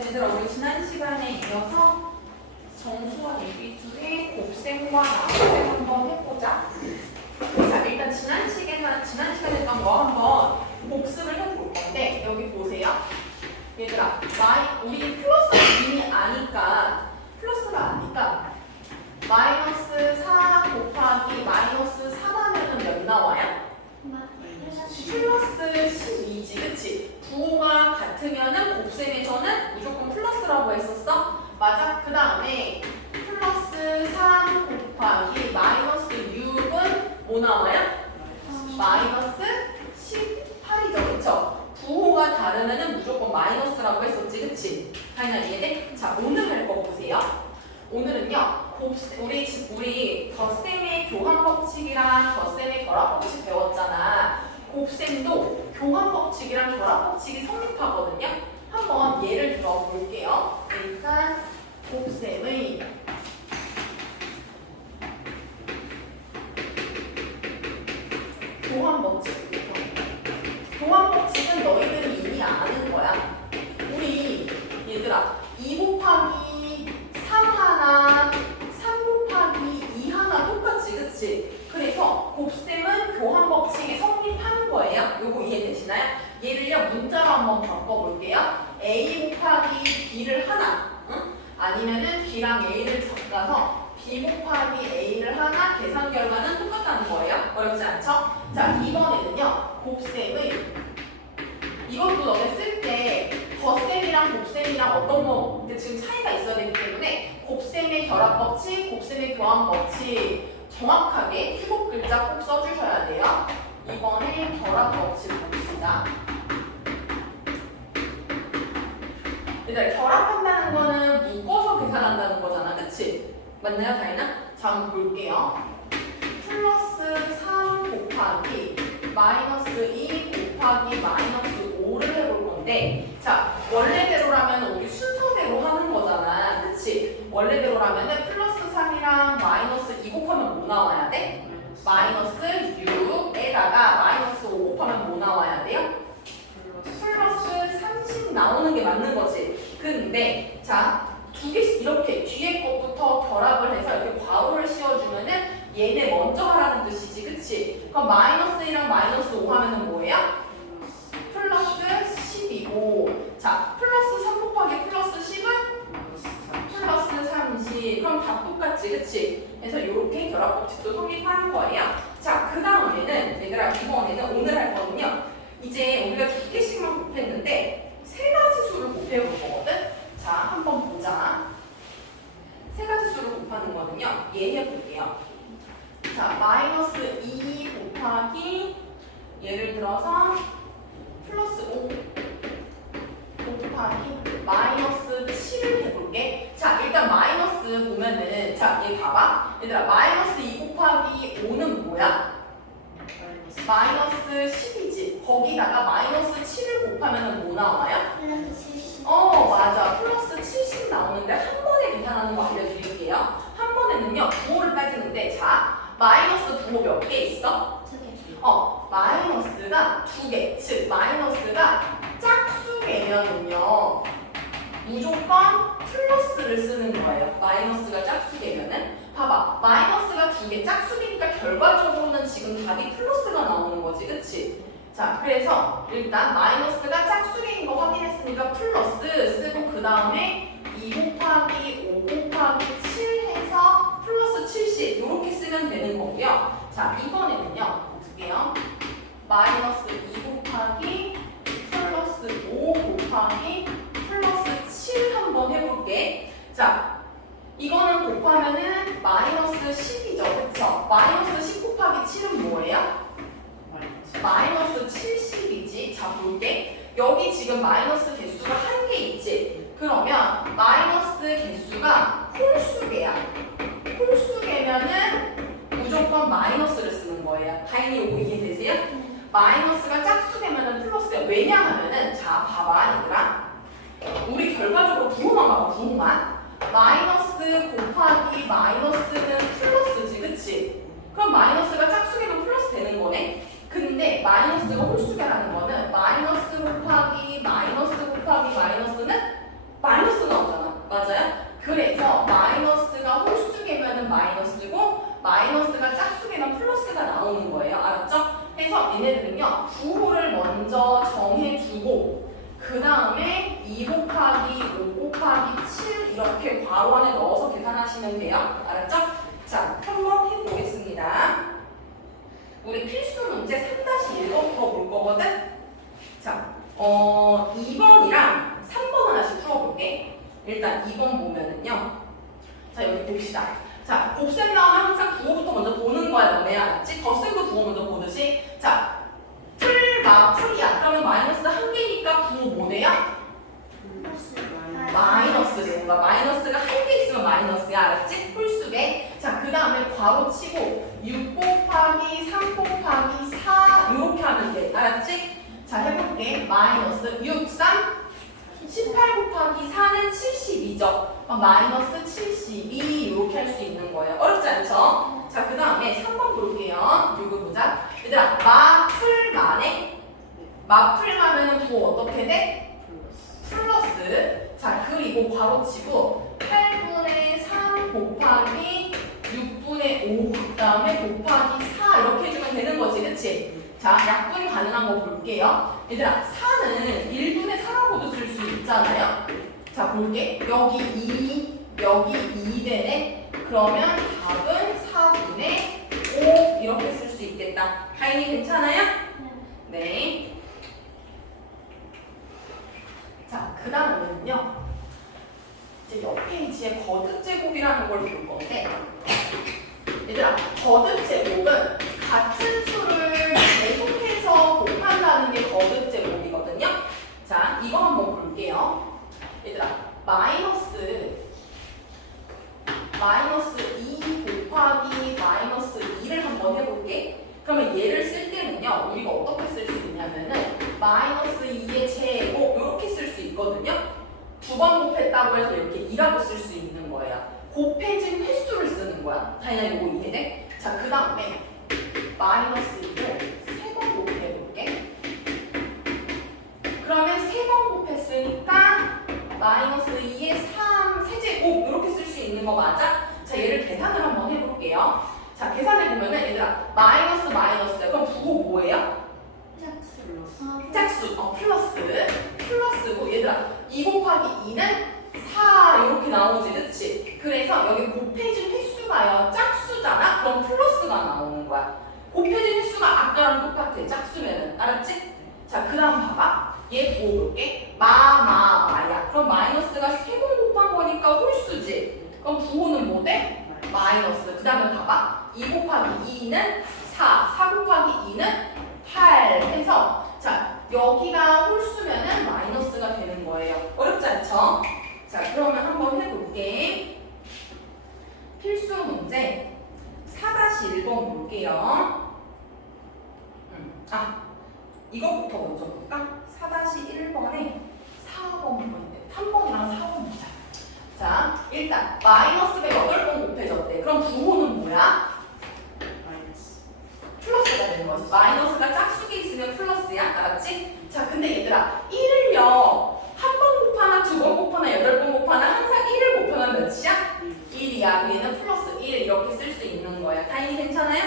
얘들아, 우리 지난 시간에 이어서 정수와 예비수의 곱셈과 나눗셈 한번 해보자. 자, 일단 지난 시간에 했던 거 한번 복습을 해볼 건데, 여기 보세요. 얘들아, 우리 플러스를 이미 아니까, 플러스가 아니까 마이너스 4 곱하기 마이너스 3 하면은 몇 나와요? 플러스 12지, 그치? 부호가 같으면은 곱셈에서는 무조건 플러스라고 했었어? 맞아? 그 다음에 플러스 3 곱하기 마이너스 6은 뭐 나와요? 마이너스 18이죠, 그쵸? 부호가 다르면은 무조건 마이너스라고 했었지, 그치? 다이나 이해돼? 자, 오늘 할 거 보세요. 오늘은요, 우리 덧셈의 교환 법칙이랑 덧셈의 결합 법칙 배웠잖아. 곱셈도 교환 법칙이랑 결합 법칙이 성립하거든요. 한번 예를 들어 볼게요. 일단 곱셈의 교환 법칙. 교환 법칙은 너희들이 이미 아는 거야. 우리 얘들아, 2 곱하기 3 하나, 3 곱하기 2 하나 똑같지, 그치? 그래서 곱셈은 교환 법칙이 성립하는 거예요. 요거 이해되시나요? 얘를요, 문자로 한번 바꿔볼게요. A 곱하기 B를 하나, 응? 아니면은 B랑 A를 섞어서 B 곱하기 A를 하나, 계산 결과는 똑같다는 거예요. 어렵지 않죠? 자, 이번에는요, 곱셈의 이것도 너네 쓸 때 덧셈이랑 곱셈이랑 어떤 거 지금 차이가 있어야 되기 때문에 곱셈의 결합 법칙, 곱셈의 교환 법칙 정확하게 7글자 꼭 써주셔야 돼요. 이번에 결합 법칙 봅시다. 일단 결합한다는 거는 묶어서 계산한다는 거잖아, 그치? 맞나요, 다이나? 자, 한번 볼게요. 플러스 3 곱하기 마이너스 2 곱하기 마이너스 5를 해볼 건데, 자, 원래대로라면 우리 순서대로 하는 거잖아, 그치? 원래대로라면 플러스 3이랑 마이너스 2 곱하면 뭐 나와야 돼? 마이너스 6에다가 마이너스 5 곱하면 뭐 나와야 돼요? 플러스 30 나오는 게 맞는 거지. 근데 자, 두 개씩 이렇게 뒤에 것부터 결합을 해서 이렇게 괄호를 씌워주면은 얘네 먼저 하라는 뜻이지, 그치? 그럼 마이너스 1이랑 마이너스 5 하면은 뭐예요? 플러스 10이고, 자, 플러스 3 곱하기 플러스 10은? 플러스 30. 그럼 다 똑같지, 그치? 그래서 이렇게 결합 법칙도 성립하는 거예요. 자, 그 다음에는 얘들아, 이번에는 오늘 할 거는요, 이제 우리가 두 개씩만 곱했는데 세 가지 수를 곱해볼 거거든? 자, 한번 보자. 세 가지 수를 곱하는 거는요, 얘 해볼게요. 자, 마이너스 2 곱하기 예를 들어서 플러스 5 곱하기 마이너스 7을 해볼게. 자, 일단 마이너스 보면은, 자, 얘 봐봐. 얘들아, 마이너스 2 곱하기 5는 뭐야? 마이너스 10이지. 거기다가 마이너스 7을 곱하면 뭐 나와요? 플러스 70. 맞아. 플러스 70 나오는데 한 번에 계산하는 거 알려드릴게요. 한 번에는요, 부호를 따지는데, 자, 마이너스 부호 몇 개 있어? 2개. 마이너스가 2개. 즉, 마이너스가 짝수개면은요, 무조건 플러스를 쓰는 거예요. 마이너스가 짝수개면은. 봐봐. 마이너스가 2개. 짝수개니까 결과적으로는 지금 답이 플러스가 나오는 거지. 그치? 자, 그래서 일단 마이너스가 짝수개인 거 확인했으니까 플러스 쓰고 그 다음에 2 곱하기 5 곱하기 7 해서 플러스 70 이렇게 쓰면 되는 거고요. 자, 이번에는요. 어떻게요? 마이너스 2 곱하기 플러스 5 곱하기 플러스 7 한번 해볼게. 자, 이거는 곱하면은 마이너스 10이죠. 그쵸? 마이너스 10 곱하기 7은 뭐예요? 마이너스 70이지. 자, 볼게. 여기 지금 마이너스 개수가 한 개 있지. 그러면 마이너스 개수가 홀수개야. 홀수개면은 무조건 마이너스를 쓰는 거예요. 다행히 이거 이해되세요? 마이너스가 짝수개면은 플러스야. 왜냐하면은, 자, 봐봐, 얘들아. 우리 결과적으로 부호만 봐봐, 부호만. 마이너스 곱하기 마이너스는 플러스지, 그치? 그럼 마이너스가 짝수개면 플러스 되는 거네? 근데 마이너스가 홀수개라는 거는 마이너스 곱하기 마이너스는 마이너스 나오잖아. 맞아요? 그래서 마이너스가 홀수계면은 마이너스고 마이너스가 짝수계면 플러스가 나오는 거예요. 알았죠? 그래서 얘네들은요. 부호를 먼저 정해주고 그 다음에 2 곱하기 5 곱하기 7 이렇게 괄호 안에 넣어서 계산하시면 돼요. 알았죠? 자, 한번 해보겠습니다. 우리 필수 문제 3-1번 풀어볼 거거든? 자, 2번이랑 3번 하나씩 풀어볼게. 일단 2번 보면은요. 자, 여기 봅시다. 자, 곱셈 나오면 항상 부호부터 먼저 보는 거야, 너네 알았지? 덧셈도 부호 먼저 보듯이. 자, 풀이야. 그러면 마이너스 1개니까 부호 뭐 돼요? 마이너스 되는 거야. 마이너스가 1개 있으면 마이너스야, 알았지? 홀수게. 자, 그 다음에 괄호 치고 6 곱하기 3 곱하기 4 이렇게 하면 돼, 알았지? 자, 해볼게. 마이너스 6, 3 18 곱하기 4는 72죠. 마이너스 72 이렇게 할 수 있는 거예요. 어렵지 않죠? 자, 그 다음에 3번 볼게요. 이거 보자. 얘들아, 마풀만에 마풀만은 부호 어떻게 돼? 플러스. 자, 그리고 괄호치고 8분의 3 곱하기 6분의 5 그 다음에 곱하기 4 이렇게 해주면 되는 거지, 그치? 자, 약분 가능한 거 볼게요. 얘들아, 4는 1분의 4라고도 쓸 수 있잖아요. 자, 볼게. 여기 2, 여기 2 되네. 그러면 답은 4분의 5 이렇게 쓸 수 있겠다. 다인이 괜찮아요? 네. 자, 그 다음은요. 이제 옆 페이지에 거듭 제곱이라는 걸 볼 건데, 얘들아, 거듭 제곱은 같은 수를 계속해서 곱한다는 게 거듭 제곱이거든요. 자, 이거 한번 볼게요. 얘들아, 마이너스 2 곱하기 마이너스 2를 한번 해볼게. 그러면 얘를 쓸 때는요, 우리가 어떻게 쓸 수 있냐면은 마이너스 2의 제곱 이렇게 쓸 수 있거든요. 두 번 곱했다고 해서 이렇게 2라고 쓸 수 있는 거예요. 곱해진 횟수를 쓰는 거야. 다이나 이거 이해돼? 자, 그 다음에 마이너스 2를 3번 곱해볼게. 그러면 3번 곱했으니까 마이너스 2의 3 세제곱 이렇게 쓸 수 있는 거 맞아? 자, 얘를 계산을 한번 해볼게요. 자, 계산해보면은 얘들아 마이너스야. 그럼 부호 뭐예요? 짝수. 플러스고 얘들아 2 곱하기 2는 4 이렇게 나오지, 그치? 그래서 여기 곱해진 횟수가요 짝수잖아? 그럼 플러스가 나오는 거야. 곱해진 횟수가 아까랑 똑같아, 짝수면은. 알았지? 자, 그 다음 봐봐. 얘 부호 볼게. 마야. 그럼 마이너스가 3번 곱한 거니까 홀수지. 그럼 부호는 뭐 돼? 마이너스. 그 다음에 봐봐. 2 곱하기 2는 4 곱하기 2는 8 해서 자, 여기가 홀수면은 마이너스가 되는 거예요. 어렵지 않죠? 자, 그러면 한번 해볼게. 필수 문제 4-1번 볼게요. 이거부터 먼저 볼까? 4-1번에 4번 보는데 3번이랑 4번 보자. 자, 일단 마이너스가 8번 곱해졌대. 그럼 부호는 뭐야? 플러스가 되는 거지. 마이너스가 짝수게 있으면 플러스야. 알았지? 자, 근데 얘들아 1을요 한 번 곱하나 두 번 곱하나 8번 곱하나 항상 1을 곱하면 몇이야? 1이야. 얘는 플러스 1 이렇게 쓸 수 있는 거야. 다인이 괜찮아요?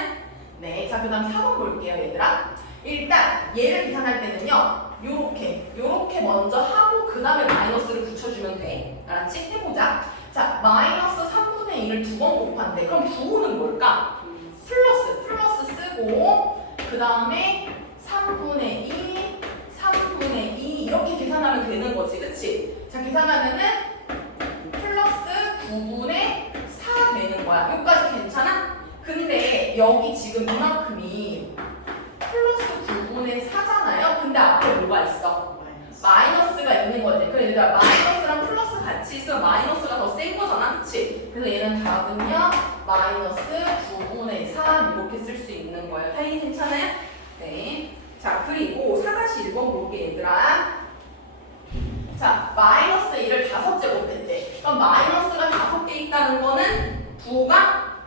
네. 자, 그 다음 4번 볼게요, 얘들아. 일단 얘를 계산할 때는요 요렇게 먼저 하고 그 다음에 마이너스를 붙여주면 돼. 알았지? 해보자. 자, 마이너스 3분의 1을 두 번 곱한대. 그럼 부호는 뭘까? 플러스 쓰고 그 다음에 3분의 2 이렇게 계산하면 되는 거지, 그치? 자, 계산하면은 플러스 9분의 4 되는 거야. 여기까지 괜찮아? 근데 여기 지금 이만큼이 플러스 9분의 4잖아요? 근데 앞에 뭐가 있어? 마이너스가 있는 거지. 그래, 얘들아 마이너스랑 플러스 같이 있으면 마이너스가 더 센 거잖아, 그치? 그래서 얘는 답은요 마이너스 9분의 3 이렇게 쓸 수 있는 거예요. 타인이 괜찮아요? 네. 자, 그리고 4-1번 볼게, 얘들아. 자, 마이너스 1을 5째 곱했대. 그럼 마이너스가 5개 있다는 거는 부호가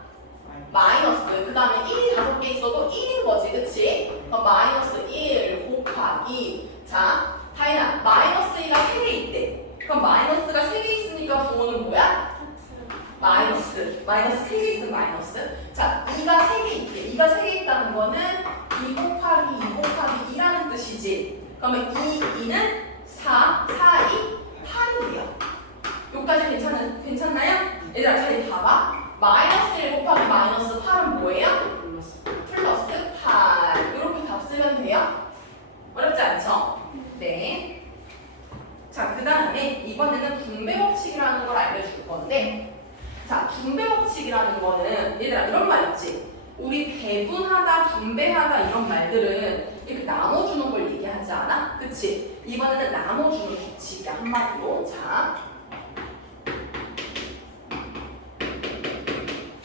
마이너스, 그 다음에 1이 5개 있어도 1인 거지, 그치? 그럼 마이너스 1 곱하기, 자, 다인아, 마이너스 2가 3개 있대. 그럼 마이너스가 마이너스 3개 있으면 마이너스. 자, 2가 3개 있대. 2가 3개 있다는 거는 2 곱하기 2 곱하기 2라는 뜻이지. 그러면 2는 4, 4, 2, 8이에요. 여기까지 괜찮나요? 얘들아, 잘 봐봐. 마이너스 1 곱하기 마이너스 8은 뭐예요? 플러스 8. 이렇게 답 쓰면 돼요. 어렵지 않죠? 네. 자, 그 다음에 이번에는 분배 법칙이라는 걸 알려줄 건데, 자, 분배 법칙이라는 거는 얘들아 이런 말 있지? 우리 배분하다, 분배하다 이런 말들은 이렇게 나눠주는 걸 얘기하지 않아? 그치? 이번에는 나눠주는 법칙이야, 한마디로. 자,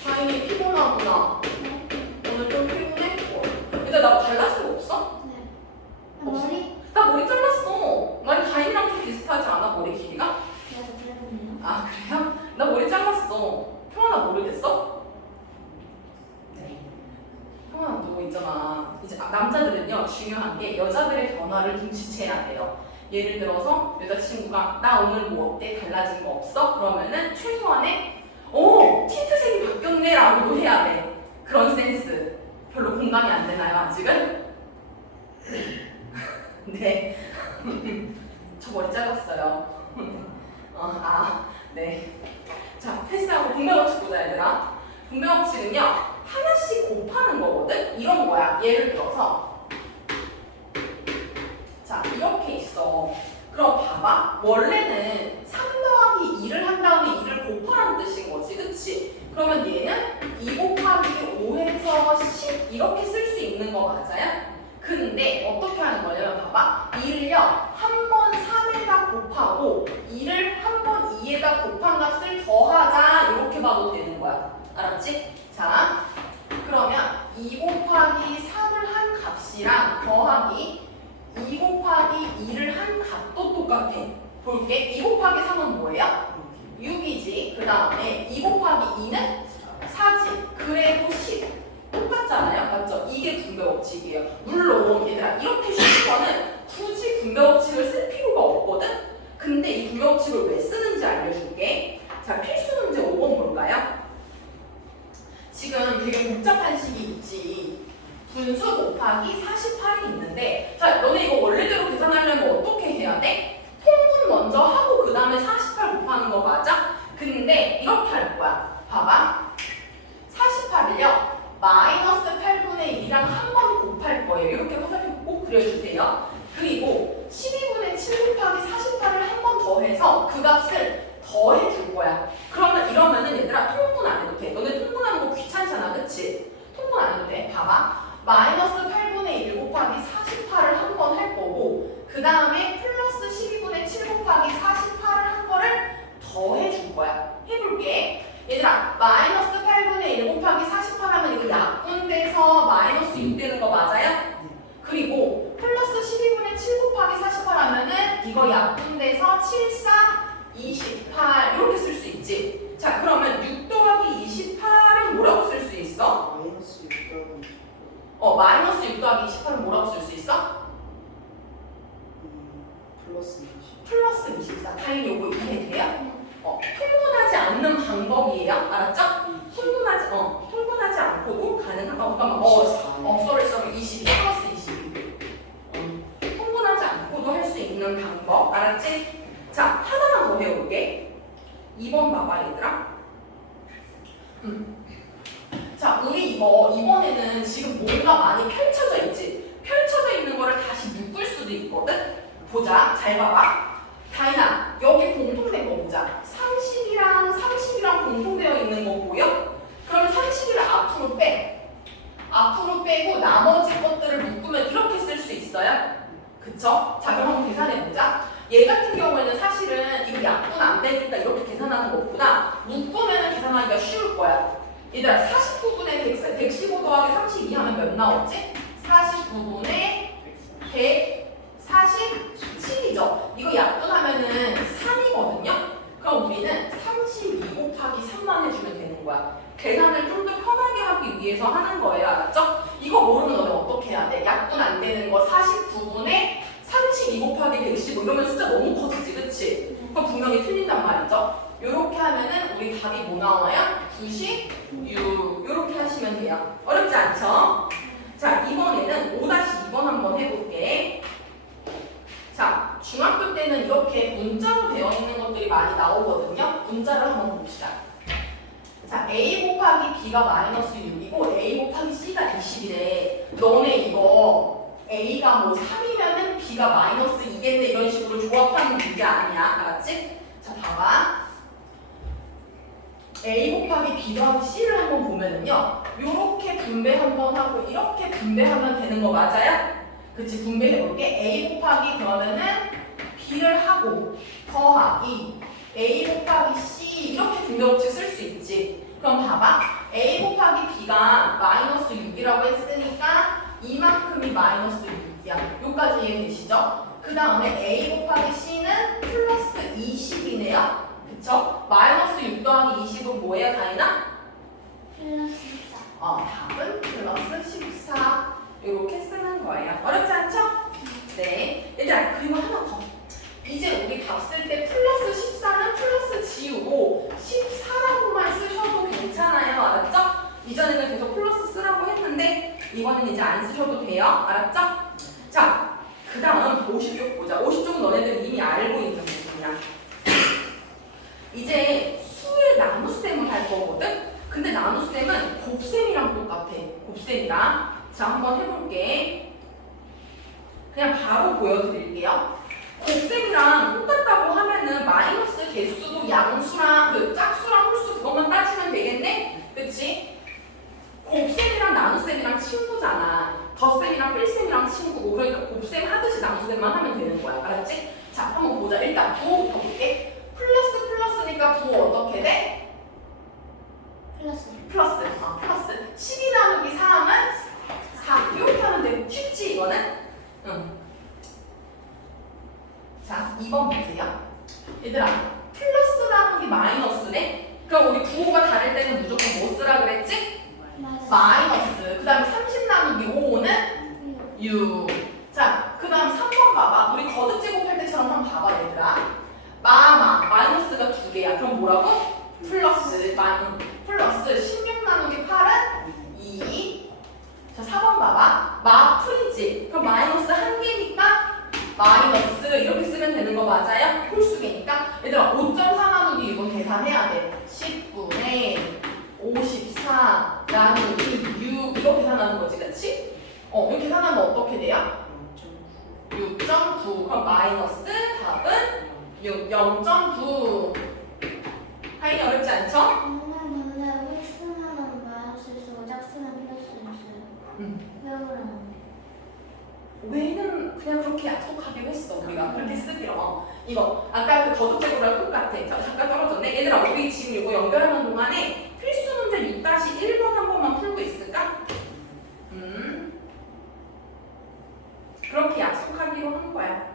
다행히 피곤하구나. 오늘 좀 피곤해? 얘들아, 나 달라진 거 없어? 네. 머리? 나 머리 잘랐어. 난 다인이랑 좀 비슷하지 않아? 머리 길이가? 내가 잘랐네요. 아, 그래요? 나 머리 잘랐어. 평안아 모르겠어? 평안아 너 있잖아. 이제 남자들은요 중요한 게 여자들의 변화를 눈치채야 돼요. 예를 들어서 여자친구가 나 오늘 뭐 어때? 달라진 거 없어? 그러면은 최소한의 틴트색이 바뀌었네 라고도 해야 돼. 그런 센스. 별로 공감이 안 되나요 아직은? 네. 저 머리 잘랐어요. 네. 자, 패스하고 분배 법칙 보자, 얘들아. 분배 법칙은요, 하나씩 곱하는 거거든? 이런 거야. 예를 들어서, 자, 이렇게 있어. 그럼 봐봐. 원래는 3 더하기 2를 한 다음에 2를 곱하라는 뜻인 거지, 그치? 그러면 얘는 2 곱하기 5에서 10 이렇게 쓸 수 있는 거 맞아요? 근데 어떻게 하는 거냐면 봐봐. 2를요 한 번 3에다 곱하고 2를 한 번 2에다 곱한 값을 더하자 이렇게 봐도 되는 거야. 알았지? 자, 그러면 2 곱하기 3을 한 값이랑 더하기 2 곱하기 2를 한 값도 똑같아. 볼게. 2 곱하기 3은 뭐예요? 6이지. 그 다음에 2 곱하기 2는 4지. 그래도 10. 똑같잖아요. 맞죠? 이게 분배 법칙이에요. 물론 얘들아 이렇게 쉬운 거는 굳이 분배 법칙을 쓸 필요가 없거든? 근데 이 분배 법칙을 왜 쓰는지 알려줄게. 자, 필수 문제 5번 볼까요? 지금 되게 복잡한 식이 있지. 분수 곱하기 48이 있는데 자, 너네 이거 원래대로 계산하려면 어떻게 해야 돼? 통분 먼저 하고 그 다음에 48 곱하는 거 맞아? 근데 이렇게 할 거야. 봐봐. 48을요. 마이너스 8분의 1이랑 한 번 곱할 거예요. 이렇게 화살표 꼭 그려주세요. 그리고 12분의 7 곱하기 48을 한 번 더해서 그 값을 더해줄 거야. 그러면 이러면은 얘들아 통분 안 해도 돼. 너네 통분하는 거 귀찮잖아. 그치? 통분 안 해도 돼. 봐봐. 마이너스 8분의 1 곱하기 48을 한 번 할 거고 그 다음에 플러스 12분의 7 곱하기 48을 한 거를 더해줄 거야. 해볼게. 얘들아 마이너스 8분의 1 곱하기 48 하면 이거 약분돼서 마이너스 6 되는 거 맞아요? 그리고 플러스 12분의 7 곱하기 48 하면은 이거 약분돼서 7, 4, 28 이렇게 쓸 수 있지. 자, 그러면 6 더하기 28은 뭐라고 쓸 수 있어? 마이너스 6 더하기 마이너스 6 더하기 28은 뭐라고 쓸 수 있어? 플러스 20 플러스 24. 다행히 요거 이해돼요? 통분하지 않는 방법이에요. 알았죠? 통분하지 않고도 가능한 잠깐만. sorry 22 플러스 22. 통분하지 않고도 할 수 있는 방법. 알았지? 자, 하나만 더 해볼게. 2번 봐봐, 얘들아. 자, 우리 이번에는 지금 뭔가 많이 펼쳐져 있지? 펼쳐져 있는 거를 다시 묶을 수도 있거든? 보자. 잘 봐봐. 다인아, 여기 공통된 거 보자. 30이랑 공통되어 있는 거 보여? 그러면 30을 앞으로 빼. 앞으로 빼고 나머지 것들을 묶으면 이렇게 쓸 수 있어요? 그쵸? 자, 그럼 한번 계산해보자. 얘 같은 경우에는 사실은 이거 약분 안 되니까 이렇게 계산하는 것보다 묶으면 계산하기가 쉬울 거야. 얘들아, 49분의 115 더하기 32 하면 몇 나오지? 49분의 147이죠. 이거 약분하면은 3이거든요. 그럼 우리는 32 곱하기 3만 해주면 되는 거야. 계산을 좀 더 편하게 하기 위해서 하는 거예요. 알았죠? 이거 모르면 너는 어떻게 해야 돼? 약분 안 되는 거 49분의 32 곱하기 115 이러면 숫자 너무 커지지, 그치? 그럼 분명히 틀린단 말이죠. 이렇게 하면은 우리 답이 뭐 나와요? 96 이렇게 하시면 돼요. 어렵지 않죠? 자, 이번에는 5-2번 한번 해볼게. 자, 중학교 때는 이렇게 문자로 되어 있는 것들이 많이 나오거든요. 문자를 한번 봅시다. 자, a 곱하기 b가 마이너스 6이고 a 곱하기 c가 20이래. 너네 이거 a가 뭐 3이면은 b가 마이너스 2겠네 이런 식으로 조합하는 문제 아니야. 알았지? 자, 봐봐. a 곱하기 b 더하기 c를 한번 보면은요. 요렇게 분배 한번 하고 이렇게 분배하면 되는 거 맞아요? 그치? 분배해볼게. a 곱하기 그러면은 b를 하고 더하기 a 곱하기 c 이렇게 분배법칙 쓸 수 있지. 그럼 봐봐. a 곱하기 b가 마이너스 6이라고 했으니까 이만큼이 마이너스 6이야. 요까지 이해되시죠? 그 다음에 a 곱하기 c는 플러스 20이네요. 그쵸? 마이너스 6 더하기 20은 뭐예요, 다이나? 플러스 4. 답은 플러스 14. 이렇게 쓰는 거예요. 어렵지 않죠? 네. 일단 그리고 하나 더. 이제 우리 답 쓸 때 플러스 14는 플러스 지우고 14라고만 쓰셔도 괜찮아요. 알았죠? 이전에는 계속 플러스 쓰라고 했는데 이번에는 이제 안 쓰셔도 돼요. 알았죠? 자, 그 다음 50쪽 보자. 50쪽은 너네들 이미 알고 있는 부분이야. 이제 수의 나눗셈을 할 거거든? 근데 나눗셈은 곱셈이랑 똑같아. 곱셈이랑. 자, 한번 해볼게. 그냥 바로 보여드릴게요. 곱셈이랑 똑같다고 하면은 마이너스 개수도 양수랑 그 짝수랑 홀수 그것만 따지면 되겠네? 그치? 곱셈이랑 나눗셈이랑 친구잖아. 덧셈이랑 필셈이랑 친구고 그러니까 곱셈 하듯이 나눗셈만 하면 되는 거야. 알았지? 자, 한번 보자. 일단 부호부터 볼게. 플러스니까 부호 어떻게 돼? 플러스. 플러스. 플러스. 12 나누기 3은 4. 이렇게 하면 되고 쉽지 이거는? 응. 자, 2번 보세요. 얘들아, 플러스 나누기 마이너스네? 그럼 우리 부호가 다를 때는 무조건 뭐 쓰라 그랬지? 마이너스. 그 다음에 30 나누기 5는 6. 자, 그 다음 3번 봐봐. 우리 거듭 제곱할 때처럼 한번 봐봐, 얘들아. 마이너스가 2개야. 그럼 뭐라고? 플러스. 플러스 16 나누기 8은 2. 자, 4번 봐봐. 풀이지. 그럼 마이너스 1개니까 마이너스 이렇게 쓰면 되는 거 맞아요? 홀수개니까. 얘들아 5.4 나누기 이건 계산해야 돼. 10분의 54 나누기 6 이거 계산하는 거지, 그치? 이렇게 계산하면 어떻게 돼요? 6.9. 그럼 마이너스 답은 0.9. 하인이 어렵지 않죠? 근데 홀수는 마이너스 쓰고 짝수는 플러스 있어요. 왜 그러는데? 왜는 그냥 그렇게 약속하기로 했어. 우리가 그렇게 쓰기로. 이거 아까 그 거듭제곱이랑 똑같아. 잠깐 떨어졌네. 얘들아 우리 지금 이거 연결하는 동안에 필수 문제 6-1번 한 번만 풀고 있을까? 그렇게 약속하기로 한 거야.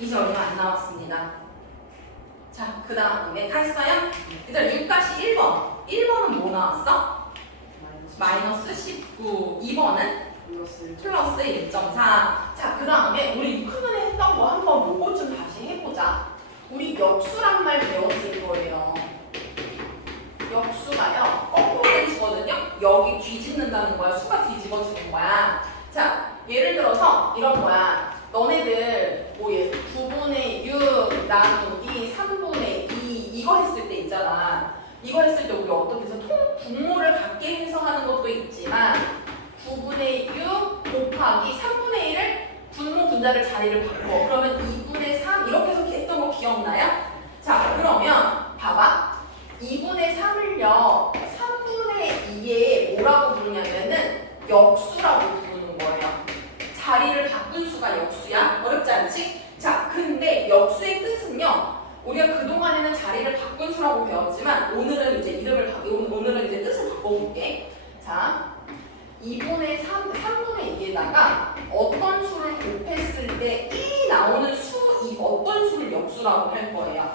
이제 얼마 안 남았습니다. 자, 그 다음에 다 했어요? 일단 6-1번. 1번은 뭐 나왔어? 마이너스 19. 2번은 플러스 1.4. 자, 그 다음에 우리 6학년에 했던 거 한번 요거 좀 다시 해보자. 우리 역수란 말 배웠을 거예요. 역수가요, 거꾸로 해주거든요? 여기 뒤집는다는 거야. 수가 뒤집어지는 거야. 자, 예를 들어서 이런 거야. 너네들 뭐 9분의 6 나누기 3분의 2 이거 했을 때 있잖아. 이거 했을 때 우리 어떻게 해서 분모를 같게 해서 하는 것도 있지만 9분의 6 곱하기 3분의 1을 분모 분자를 자리를 바꿔. 그러면 2분의 3 이렇게 해서 했던 거 기억나요? 자, 그러면 봐봐. 2분의 3을요 3분의 2에 뭐라고 부르냐면은 역수라고 부르는 거예요. 자리를 바꾼 수가 역수야. 어렵지 않지? 자, 근데 역수의 뜻은요. 우리가 그동안에는 자리를 바꾼 수라고 배웠지만 오늘은 이제 오늘은 이제 뜻을 바꿔볼게. 자, 3분의 2에 여기에다가 어떤 수를 곱했을 때 1이 나오는 이 어떤 수를 역수라고 할 거예요.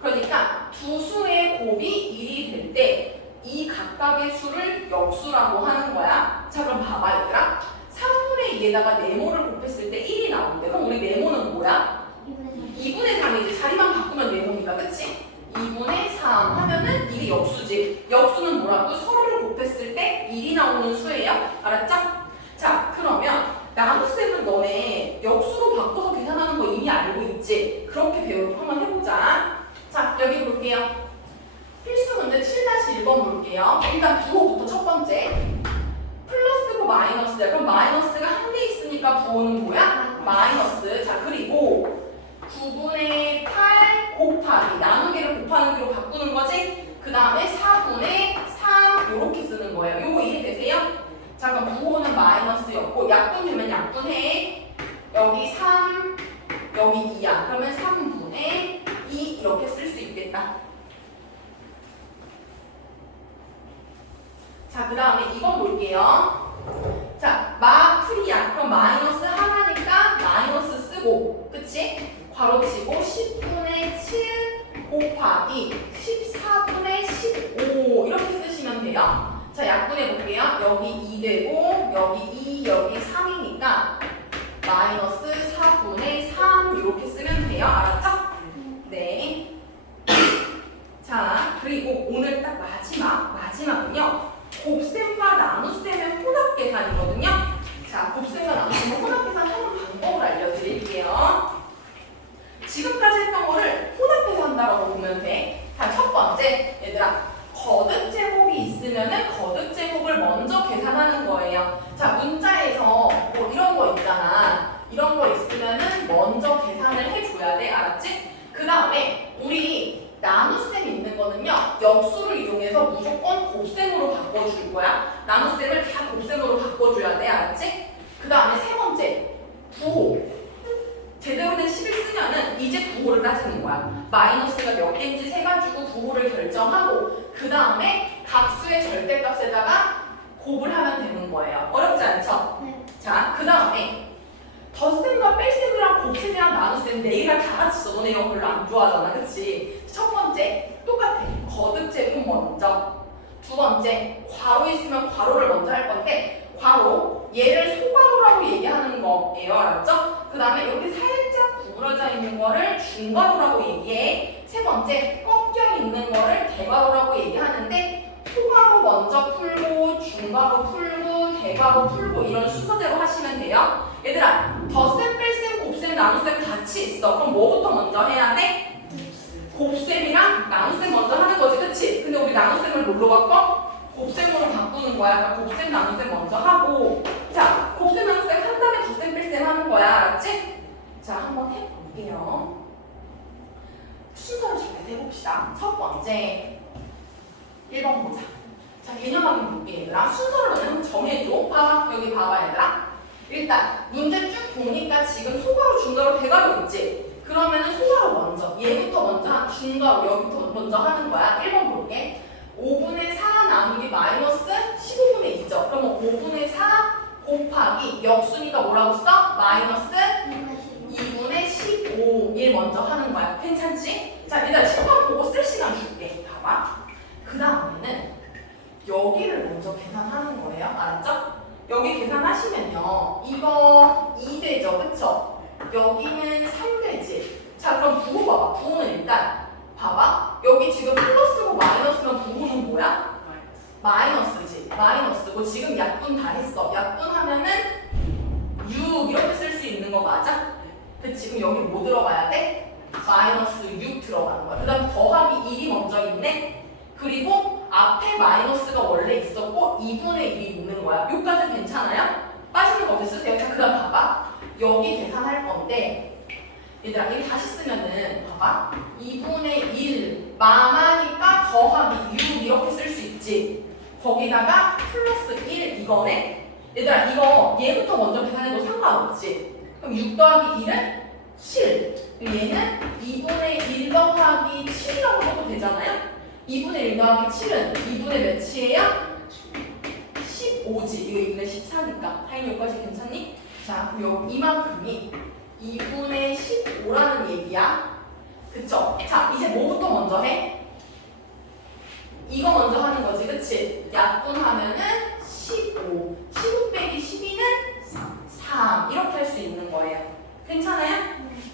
그러니까 두 수의 곱이 1이 될 때 이 각각의 수를 역수라고 하는 거야. 자, 그럼 봐봐 얘들아. 3분의 2에다가 네모를 곱했을 때 1이 나오는데 그럼 우리 네모는 뭐야? 2분의 3이지. 자리만 바꾸면 네모니까, 그치? 2분의 3 하면은 이게 역수지. 역수는 뭐라고? 서로를 곱했을 때 1이 나오는 수예요. 알았죠? 자, 그러면 나눗셈은 너네 역수로 바꿔서 계산하는 거 이미 알고 있지? 그렇게 배우고 한번 해보자. 자, 여기 볼게요. 필수 문제 7-1번 볼게요. 일단 부호부터 첫 번째. 플러스고 마이너스야. 그럼 마이너스가 한 개 있으니까 부호는 뭐야? 마이너스. 자, 그리고 9분의 8 곱하기 나누기를 곱하는 기로 바꾸는 거지? 그 다음에 4분의 3 이렇게 쓰는 거예요. 요거 이해되세요? 자, 그럼 부호는 마이너스였고 약분되면 약분해. 여기 3, 여기 2야. 그러면 3분의 2 이렇게 쓸 수 있겠다. 자, 그 다음에 이번 볼게요. 자, 마풀이야. 그럼 마이너스 하나니까 마이너스 쓰고, 그치? 괄호치고 10분의 7 곱하기 14분의 15 이렇게 쓰시면 돼요. 자, 약분해 볼게요. 여기 2 되고 여기 2, 여기 3이니까 마이너스 4분의 3 이렇게 쓰면 돼요. 알았죠? 네. 자, 그리고 오늘 딱 마지막은요. 곱셈과 나눗셈의 혼합 계산이거든요. 자, 곱셈과 나눗셈의 혼합 계산 하는 방법을 알려드릴게요. 지금까지 했던 거를 혼합해서 한다고 보면 돼. 자, 첫 번째, 얘들아, 거듭 제곱이 있으면은 거듭 제곱을 먼저 계산하는 거예요. 자, 문자에서 뭐 이런 거 있잖아. 이런 거 있으면은 먼저 계산을 해줘야 돼. 알았지? 그 다음에 우리 나눗셈 있는 거는요, 역수를 이용해서 무조건 곱셈으로 바꿔줄 거야. 나눗셈을 다 곱셈으로 바꿔줘야 돼. 알았지? 그 다음에 세 번째, 부호. 제대로 된 식을 쓰면은 이제 부호를 따지는 거야. 마이너스가 몇 개인지 세가지고 부호를 결정하고 그 다음에 각수의 절대값에다가 곱을 하면 되는 거예요. 어렵지 않죠? 네. 자, 그 다음에 덧셈과 뺄셈이랑 곱셈이랑 나눗셈 네 개가 다 같이 써. 너네 이거 별로 안 좋아하잖아. 그치? 첫 번째, 똑같아. 거듭 제곱 먼저. 두 번째, 괄호 있으면 괄호를 먼저 할 건데 괄호, 얘를 소괄호라고 얘기하는 거예요. 알았죠? 그 다음에 이렇게 살짝 구부러져 있는 거를 중괄호라고 얘기해. 세 번째, 꺾여 있는 거를 대괄호라고 얘기하는데 소괄호 먼저 풀고 중괄호 풀고 대괄호 풀고 이런 순서대로 하시면 돼요. 얘들아, 덧셈, 뺄셈, 곱셈, 나눗셈 같이 있어. 그럼 뭐부터 먼저 해야 돼? 곱셈이랑 나눗셈 먼저 하는 거지, 그치? 근데 우리 나눗셈을 뭘로 바꿔? 곱셈으로 바꾸는 거야. 그러니까 곱셈, 나눗셈 먼저 하고, 자, 곱셈, 나눗셈 한 다음에 덧셈, 뺄셈 하는 거야. 알았지? 자, 한번 해볼게요. 순서를 잘 해봅시다. 첫 번째, 1번 보자. 자, 개념 확인 볼게, 얘들아. 순서를 너네 한번 정해줘. 봐봐, 여기 봐봐, 얘들아. 일단 문제 쭉 보니까 지금 소괄호, 중괄호, 대괄호 있지? 그러면은 소괄호 먼저, 얘부터 먼저 중괄호, 여기부터 먼저 하는 거야. 1번 볼게. 5분의 4 나누기 마이너스 15분의 2죠. 그러면 5분의 4 곱하기 역수니까 뭐라고 써? 마이너스 2분의 15. 얘 먼저 하는 거야. 괜찮지? 자, 일단 칠판 보고 쓸 시간 줄게. 봐봐. 그 다음에는 여기를 먼저 계산하는 거예요. 알았죠? 여기 계산하시면요. 이거 2 되죠. 그쵸? 여기는 3 되지. 자, 그럼 부호 봐봐. 부호는 일단 봐봐. 여기 지금 플러스고 마이너스면 부호는 뭐야? 마이너스지. 마이너스고 지금 약분 다 했어. 약분하면은 6 이렇게 쓸 수 있는 거 맞아? 근데 지금 여기 뭐 들어가야 돼? 마이너스 6 들어가는 거야. 그 다음 더하기 1이 먼저 있네. 그리고 앞에 마이너스가 원래 있었고 2분의 1이 있는 거야. 여기까지 괜찮아요? 빠지는 거 없이 쓰세요. 자, 그 다음 봐봐. 여기 계산할 건데 얘들아, 이거 다시 쓰면은 봐봐. 2분의 1 마마니까 더하기 6 이렇게 쓸 수 있지. 거기다가 플러스 1 이거네. 얘들아, 이거 얘부터 먼저 계산해도 상관없지. 그럼 6 더하기 1은 7. 얘는 2분의 1 더하기 7이라고 해도 되잖아요. 2분의 1 더하기 7은 2분의 몇이에요? 15지. 이거 2분의 14니까. 하인 여기까지 괜찮니? 자, 그럼 이만큼이 2분의 15라는 얘기야. 그쵸? 자, 이제 뭐부터 먼저 해? 이거 먼저 하는 거지, 그치? 약분하면은 15. 15 빼기 12는 3. 이렇게 할 수 있는 거예요. 괜찮아요?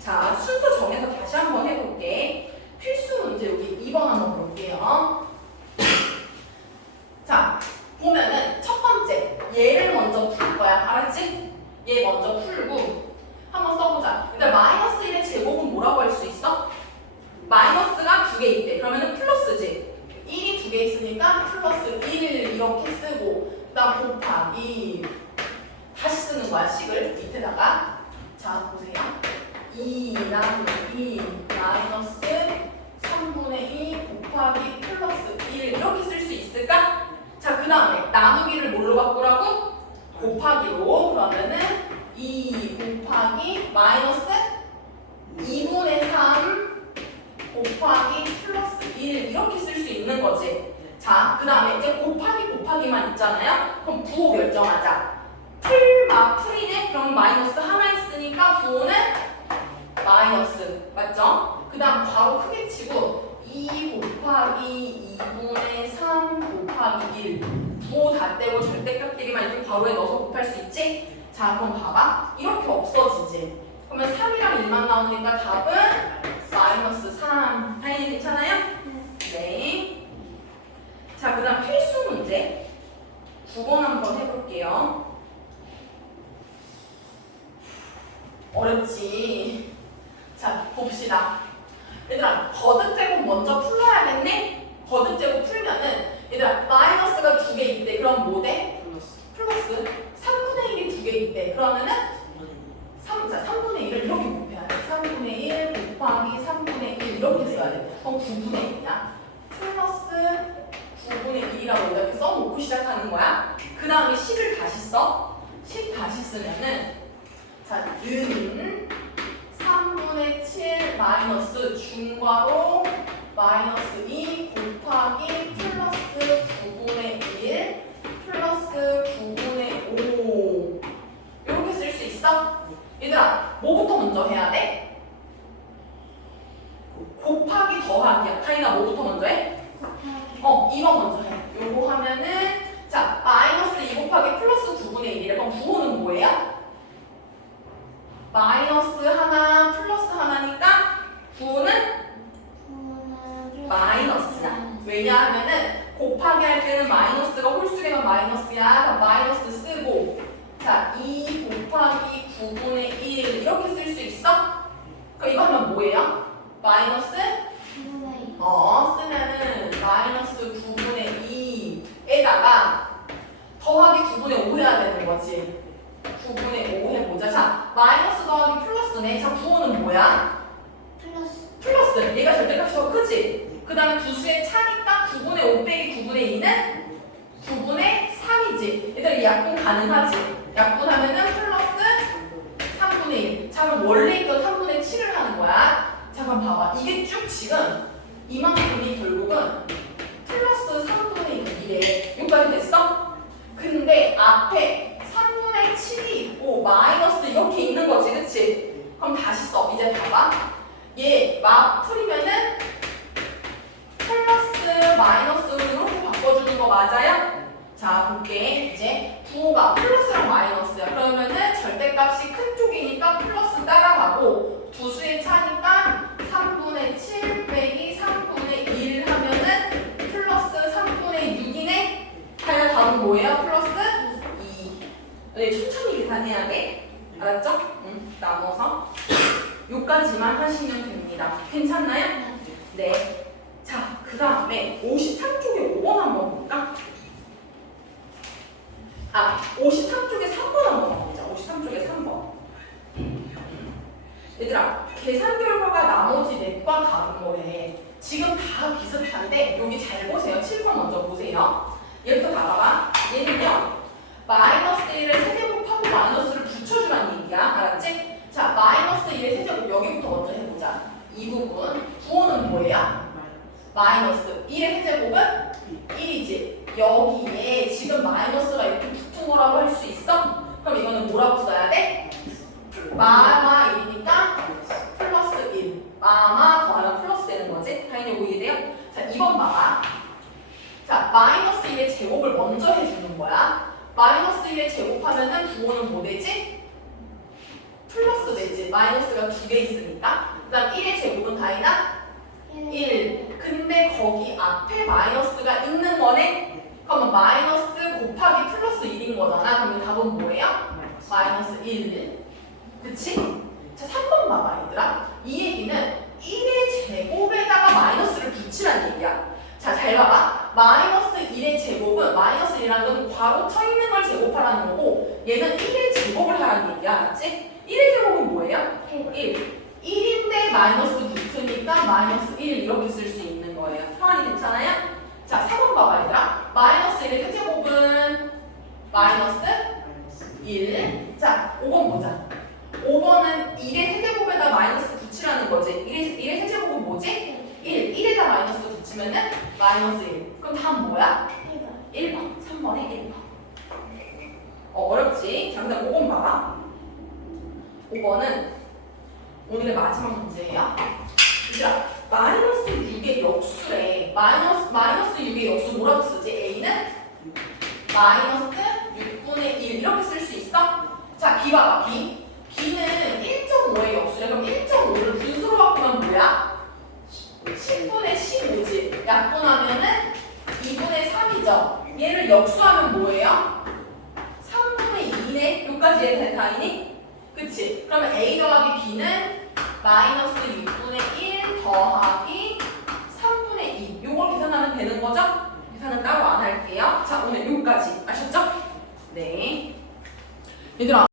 자, 순서 정해서 다시 한번 해볼게. 필수 문제 여기 2번 한번 볼게요. 자, 보면은 첫 번째 얘를 먼저 풀 거야. 알았지? 얘 먼저 풀고 한번 써보자. 일단 마이너스 1의 제곱은 뭐라고 할 수 있어? 마이너스가 2개 있대. 그러면은 플러스지. 1이 2개 있으니까 플러스 1 이렇게 쓰고 그다음 곱하기 다시 쓰는 거야. 식을 밑에다가. 자, 보세요. 2 나누기 2 마이너스 3분의 2 곱하기 플러스 1 이렇게 쓸 수 있을까? 자, 그 다음에 나누기를 뭘로 바꾸라고? 곱하기로. 그러면은 2 곱하기 마이너스 2분의 3 곱하기 플러스 1 이렇게 쓸 수 있는 거지. 자, 그 다음에 이제 곱하기만 있잖아요. 그럼 부호 결정하자. 풀이네? 그럼 마이너스 하나 있으니까 부호는 마이너스. 맞죠? 그 다음 바로 크게 치고 2 곱하기 2분의 3 곱하기 1 부호 다 떼고 절대값끼리만 이렇게 바로에 넣어서 곱할 수 있지? 자, 그럼 봐봐. 이렇게 없어지지. 그러면 3이랑 1만 나오니까 답은 마이너스 3. 하인이 괜찮아요? 네. 자, 그 다음 필수 문제 9번 한번 해볼게요. 어렵지? 자, 봅시다. 얘들아, 거듭제곱 먼저 풀어야겠네? 거듭제곱 풀면은 얘들아, 마이너스가 2개 있대. 그럼 뭐 돼? 플러스 3분의 1이 2개 있대. 그러면은 3분의 1을 이렇게 곱해야 돼. 3분의 1 곱하기 3분의 1 이렇게 써야 돼. 그럼 9분의 1이야. 플러스 9분의 1이라고 이렇게 써놓고 시작하는 거야. 그 다음에 10을 다시 써. 10 다시 쓰면은 자, 는 3분의 7 마이너스 중괄호 마이너스 2 곱하기 플러스 9분의 1 플러스 9분의 5 이렇게 쓸 수 있어? 얘들아, 뭐부터 먼저 해야 돼? 곱하기 더하기야. 타이나 뭐부터 먼저 해? 이거 먼저 해. 요거 하면은 자, 마이너스 2 곱하기 플러스 9분의 1이래. 그럼 부호는 뭐예요? 마이너스 하나 플러스 하나니까 부호는 마이너스야. 왜냐하면은 곱하기 할 때는 마이너스가 홀수계면 마이너스야. 그럼 마이너스 쓰고 자, 2 곱하기 9분의 1 이렇게 쓸 수 있어? 그럼 이거 하면 뭐예요? 마이너스? 쓰면은 마이너스 9분의 2에다가 더하기 9분의 5 해야 되는 거지. 9분의 5 해보자. 자, 마이너스 더하기 플러스네. 자, 부호는 뭐야? 플러스. 얘가 절대값이 더 크지? 그 다음에 두 수의 차니까 9분의 5 빼기 9분의 2는 9분의 3이지. 얘들아, 이 약분 가능하지? 약분하면은 플러스 3분의 1. 자, 그럼 원래 있던 3분의 7을 하는 거야. 자, 그럼 봐봐. 이게 쭉 지금 이만큼이 결국은 플러스 3분의 1이래. 여기까지 됐어? 근데 앞에 3분의 7이 있고 마이너스 이렇게 있는 거지, 그치? 그럼 다시 써. 이제 봐봐. 얘 막 풀이면은 플러스 마이너스로 이렇게 바꿔주는 거 맞아요? 자, 볼게. 이제 부호가 플러스랑 마이너스야. 그러면은 절대값이 큰 쪽이니까 플러스 따라가고 두 수의 차니까 3분의 7 빼기 3분의 1 하면은 플러스 3분의 6이네? 하여 답은 뭐예요? 플러스 2. 네, 천천히 계산해야 돼. 알았죠? 나눠서 요까지만 하시면 됩니다. 괜찮나요? 네. 자, 그 다음에 53쪽에 5번 한번 볼까? 53쪽에 3번 한번 가보자. 53쪽에 3번. 얘들아, 계산 결과가 나머지 넷과 다른 거래. 지금 다 비슷한데 여기 잘 보세요. 7번 먼저 보세요. 얘부터 봐봐. 얘는요, 마이너스 1을 세제곱하고 마이너스를 붙여주라는 얘기야. 알았지? 자, 마이너스 1의 세제곱 여기부터 먼저 해보자. 이 부분. 부호는 뭐예요? 마이너스 1의 세제곱은 1이지. 여기에 지금 마이너스가 이렇게 붙어 제곱하면은 부호는 뭐 되지? 플러스 되지. 마이너스가 2개 있으니까. 그 다음 1의 제곱은 다이나 1. 근데 거기 앞에 마이너스가 있는 거네? 그러면 마이너스 곱하기 플러스 1인 거잖아. 그러면 답은 뭐예요? 마이너스 1. 그치? 자, 3번 봐봐, 얘들아. 이 얘기는 1의 제곱에다가 마이너스를 붙이라는 얘기야. 자, 잘 봐봐. 마이너스 1의 제곱은 마이너스 1이라는 건 괄호 쳐 있는 걸 제곱하라는 거고 얘는 1의 제곱을 하라는 얘기야. 알았지? 1의 제곱은 뭐예요? 1. 1인데 마이너스 붙으니까 마이너스 1 이렇게 쓸 수 있는 거예요. 상황이 괜찮아요? 자, 4번 봐봐, 얘들아. 마이너스 1의 세제곱은 마이너스 1. 자, 5번 보자. 5번은 1의 세제곱에다 마이너스 붙이라는 거지. 1의 세제곱은 뭐지? 1. 1에다 마이너스 붙이면은 마이너스 1. 그럼 답은 뭐야? 1번. 3번에 1번. 어렵지? 자, 그다음 5번 봐봐. 5번은 오늘의 마지막 문제예요. 얘들아, 마이너스 6의 역수래. 마이너스 6의 역수 뭐라고 쓰지? A는 마이너스 6분의 1 이렇게 쓸 수 있어? 자, B 봐봐, B. B는 1.5의 역수래. 그럼 1.5를 분수로 바꾸면 뭐야? 10분의 15지. 약분하면은 2분의 3이죠. 얘를 역수하면 뭐예요? 3분의 2네. 여기까지 얘는 다이니? 그치? 그러면 A 더하기 B는 마이너스 6분의 1 더하기 3분의 2. 요걸 계산하면 되는 거죠? 계산은 따로 안 할게요. 자, 오늘 여기까지 아셨죠? 네. 얘들아.